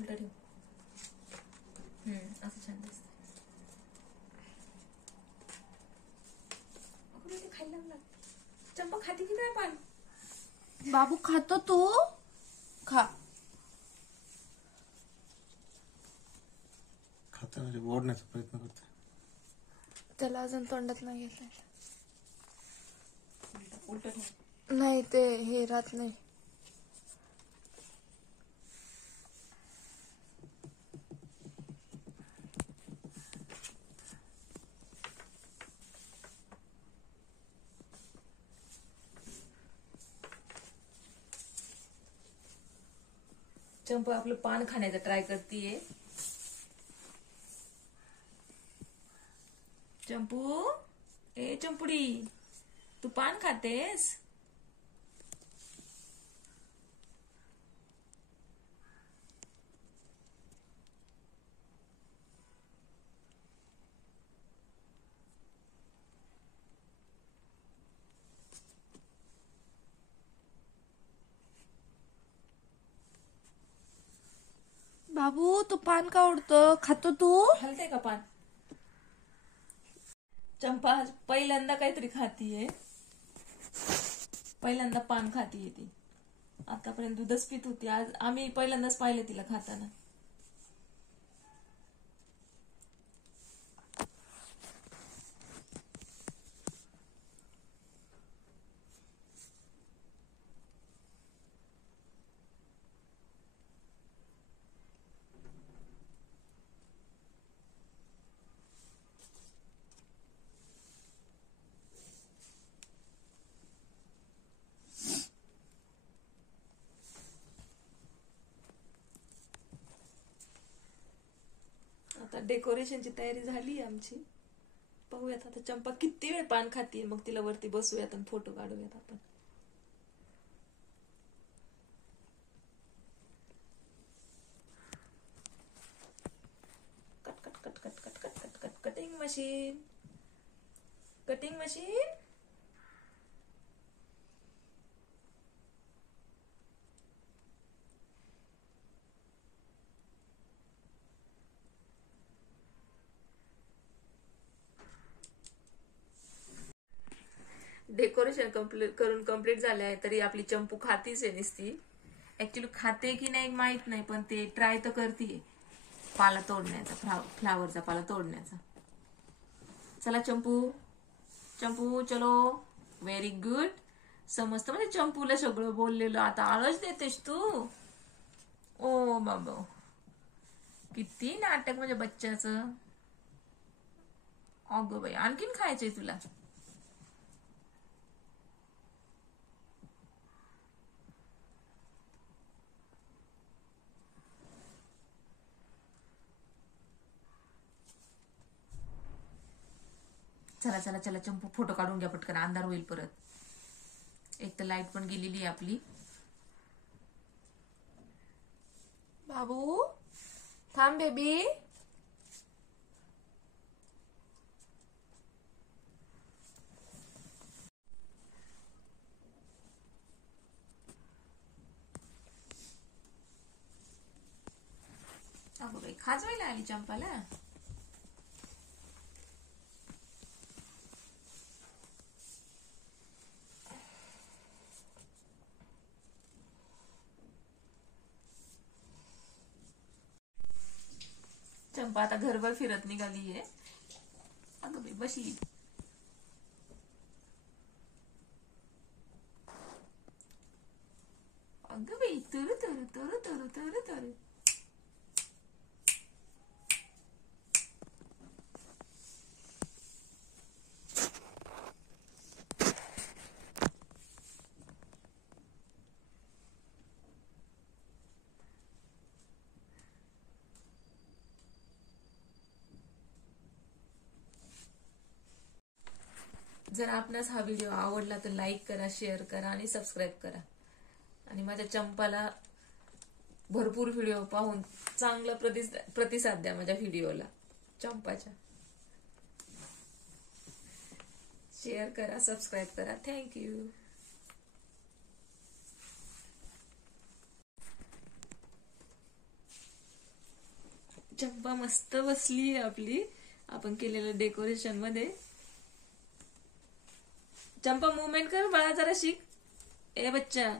उलट ठेव. असं छान दिसत. खायला लागला. चंपा खाते की नाही पान? बाबू खातो तू खा. खाता म्हणजे ओढण्याचा प्रयत्न करते. त्याला अजून तोंडात नाही घेतलं. उलट ठेव. नाही ते हे राहत नाही. चंपा आपलं पान खाण्याचा ट्राय करतीये. चंपू, ए चंपुडी, तू पान खातेस? बाबू तू पान का ओढतो? खातो तू? हलते का पान? चंपा पहिल्यांदा काहीतरी खातीये. पहिल्यांदा पान खातीये ती. आतापर्यंत दूधच पित होती. आज आम्ही पहिल्यांदाच पाहिले तिला खाताना. आता डेकोरेशनची तयारी झाली आमची. पाहूयात आता चंपा किती वेळ पान खातीये. मग तिला वरती बसूयात आणि फोटो काढूयात आपण. Cut cut cut cut cut cut cut cut. Cutting machine, cutting machine. Decoration करून कंप्लीट झाले आहे. तरी आपली चंपू खातीच आहे नुसती. ऍक्च्युली खाते की नाही माहित नाही, पण ते ट्राय तर करतीये पाला तोडण्याचा, फ्लावरचा पाला तोडण्याचा. चला चंपू, चंपू चलो. Very good. समजतं म्हणजे चंपूला सगळं बोललेलं. आता आळस देतेस तू. ओ बाबा, किती नाटक म्हणजे बच्च्याचं. अगं बाई, आणखीन खायचंय तुला? चला चला चला चंपू, फोटो काढून घ्या पटकन, अंधार होईल परत. एक तर लाईट पण गेलेली आहे आपली. बाबू थांब बेबी. अगं बाई, खाजवायला आली चंपाला. चंपा आता घरभर फिरत निघालीये. अगं बाई बसली. अगं बाई, तुरु तुरु तुरु तुरु तुरु तुरु. जर आपणास हा व्हिडिओ आवडला तर लाईक करा, शेअर करा आणि सबस्क्राईब करा. आणि माझ्या चंपाला भरपूर व्हिडिओ पाहून चांगला प्रतिसाद द्या माझ्या व्हिडिओला. चंपाच्या शेअर करा, सबस्क्राईब करा. थँक्यू. चंपा मस्त बसली आपली आपण केलेल्या डेकोरेशन मध्ये. चंपा मुवमेंट कर बाळा जरा शिक. ए बच्चा.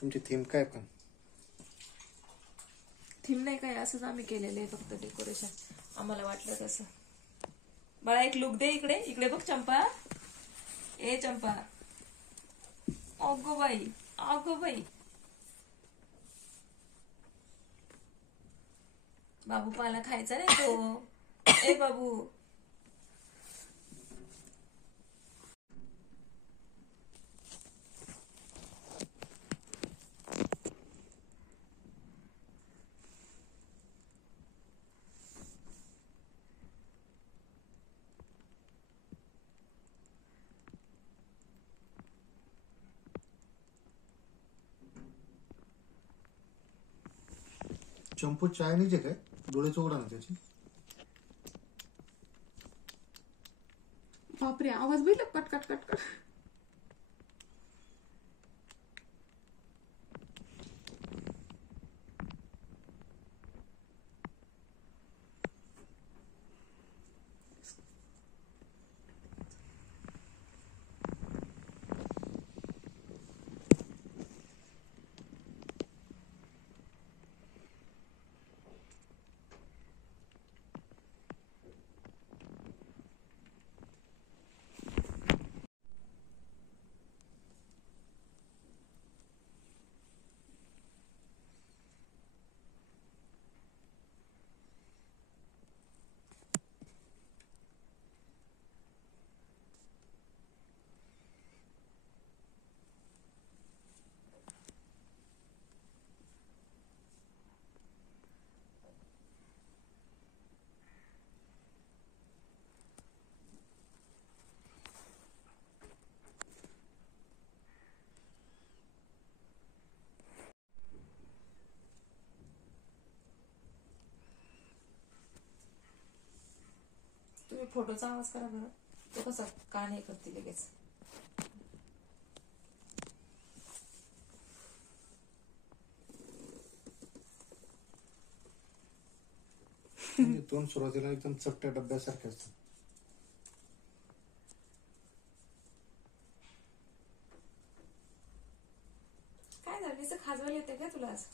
तुमची थीम काय पण? थीम नाही काय, असंच आम्ही केलेलं आहे फक्त डेकोरेशन. आम्हाला वाटलं तसं. बाळा एक लुक दे इकडे. इकडे बघ चंपा. ए चंपा. अगो बाई, अगो बाई. बाबू पाला खायचा नाही तो. ए बाबू. चंपू चायनीज आहे काय? डोळे चोगडा ना त्याची. बापरे आवाज बघितला कट कट कट कट. तुम्ही फोटोचा आवाज करा बरं. तो कसा कान हे करते लगेच. तोंड सुरुवातीला एकदम चपट्या डब्यासारखे असतात. काय झालं असं खाजवायला येते का तुला आज?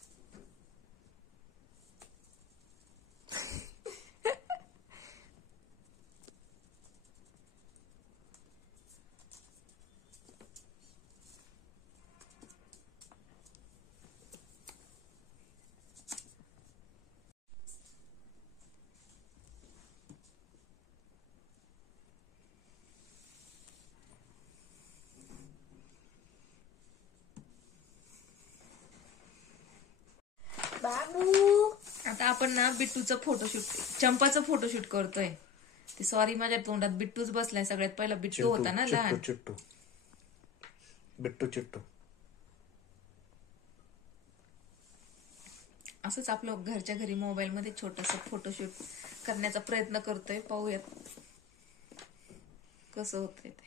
बाबू आता आपण ना बिट्टूचं फोटोशूट, चंपाचं फोटोशूट करतोय. ते सॉरी माझ्या तोंडात बिट्टूच बसलाय. सगळ्यात पहिला बिट्टू होता ना लहान. चिट्टू बिट्टू चिट्टू. असंच आपलं घरच्या घरी मोबाईल मध्ये छोटस फोटोशूट करण्याचा प्रयत्न करतोय. पाहूयात कसं होतंय ते.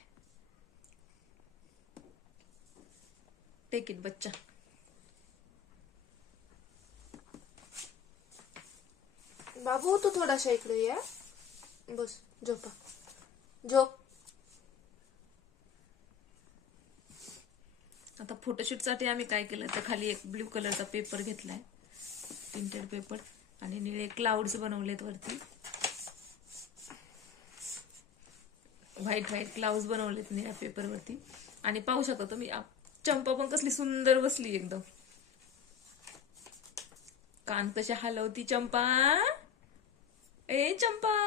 टेक इट बच्चा. बाबू तू थोडासा इकडे या. बस झोपा. झोप. आता फोटोशूट साठी आम्ही काय केलं तर खाली एक ब्ल्यू कलरचा पेपर घेतलाय, प्रिंटेड पेपर, आणि निळे क्लाउड्स बनवलेत वरती. व्हाईट क्लाउड्स बनवलेत निळ्या पेपर वरती. आणि पाहू शकता तुम्ही चंपा पण कसली सुंदर बसली एकदम. कान कशा हलवती चंपा. ए चंपा.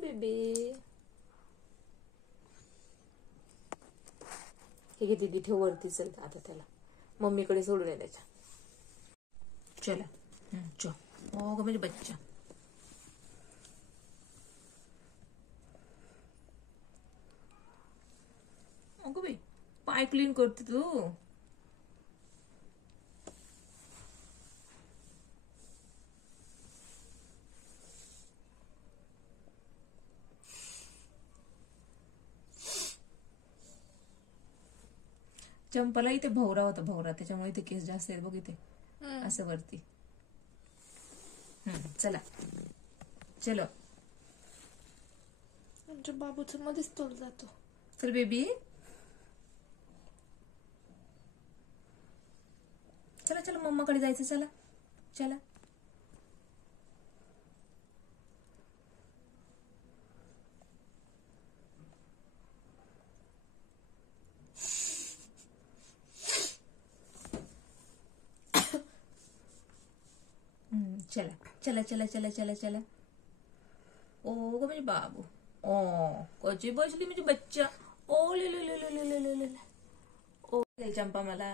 बेबी हे घे दीदी, ठेव वरती. चल आता त्याला मम्मीकडे सोडून ये त्याच्या. चला चो. ओ ग म्हणजे बच्चा. अगं बाई, पाय क्लीन करते तू. चंपाला इथे भवरा होता, भवरा, त्याच्यामुळे इथे केस जास्त आहेत बघ इथे असं वरती. चला चलो. आमच्या बाबूचं मध्येच तोड जातो. चल बेबी, चला चला मम्माकडे जायचं. चला चला. चला चला चला चला चला चला. ओ ग म्हणजे बाबू. ओ कशी बसली म्हणजे बच्चा. ओ ले ले ले ले ले ले ले. ओ चंपा मला.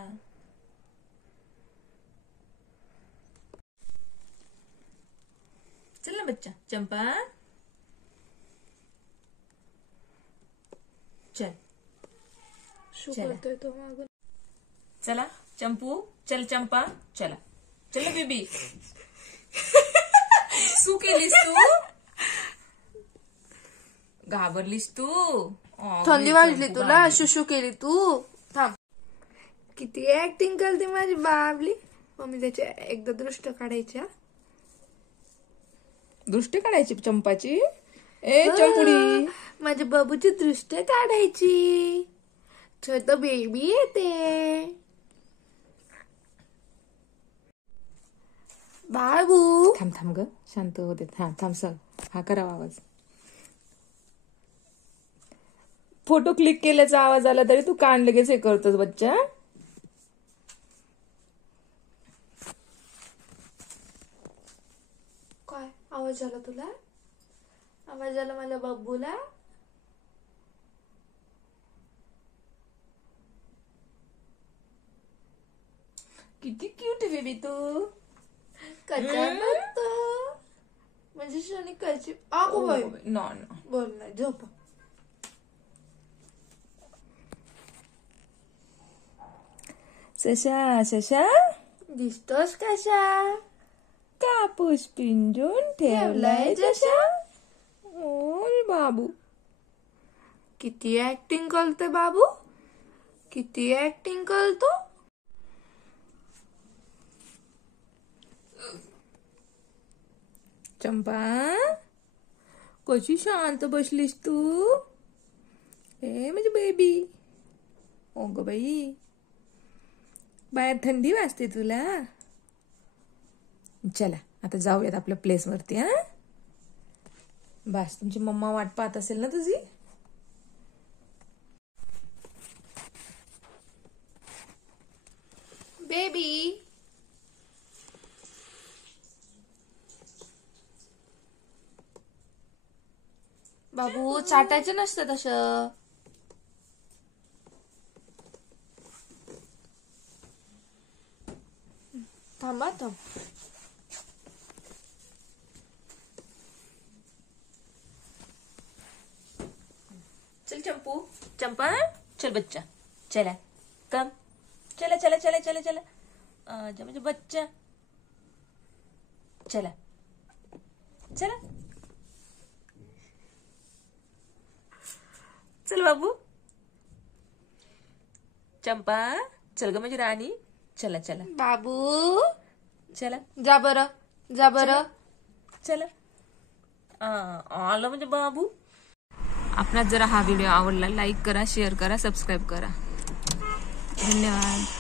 चल ना बच्चा. चंपा चल. शू चला. करतोय तो मागून. चला चंपू. चल चंपा. चला चल बेबी. सू केलीस तू. घाबरलीस तू. थंडी वाजली तुला. शुशू केली तू. थांब. किती ऍक्टिंग करते माझी बाबली. मम्मी त्याची एकदा दृष्ट काढायच्या. दृष्टी काढायची चंपाची. ए चल पुढी. माझ्या बाबूची दृष्ट काढायची. छोट बेबी येते. बाबू. थांब थांब ग, शांत होते. थांब सर. हा करावा आवाज. फोटो क्लिक केल्याचा आवाज आला तरी तू कान लगेच हे करतोस बच्चा. काय आवाज आला तुला? आवाज आला माझ्या बाबूला. किती क्यूट आहे बेबी तू. कच्चा बघतो म्हणजे शनी कशी. आगो बाई. No no. बोल नाही. झोप. सशा सशा दिसतोस कशा. कापूस पिंजून ठेवलाय जशा. ओ बाबू. किती ऍक्टिंग करतोय बाबू. किती ऍक्टिंग करतो. चंपा कशी शांत बसलीस तू. ए म्हणजे बेबी. ओ ग बाई, बाहेर थंडी वाजते तुला. चला आता जाऊयात आपल्या प्लेस वरती. हा बस, तुमची मम्मा वाट पाहत असेल ना तुझी. बेबी. बाबू चाटायचं नसतं तसं. थांबा थांब. चल चंपू. चंपा चल बच्चा. चला कम. चला चला चला चला चला. आजा म्हणजे बच्चा. चला चला. चल बाबू. चंपा चल ग म्हणजे राणी. चला चला बाबू. चला. जा बरं. जा बरं. चला. आलं म्हणजे बाबू. आपला जरा हा व्हिडिओ आवडला लाईक करा, शेअर करा, सबस्क्राईब करा. धन्यवाद.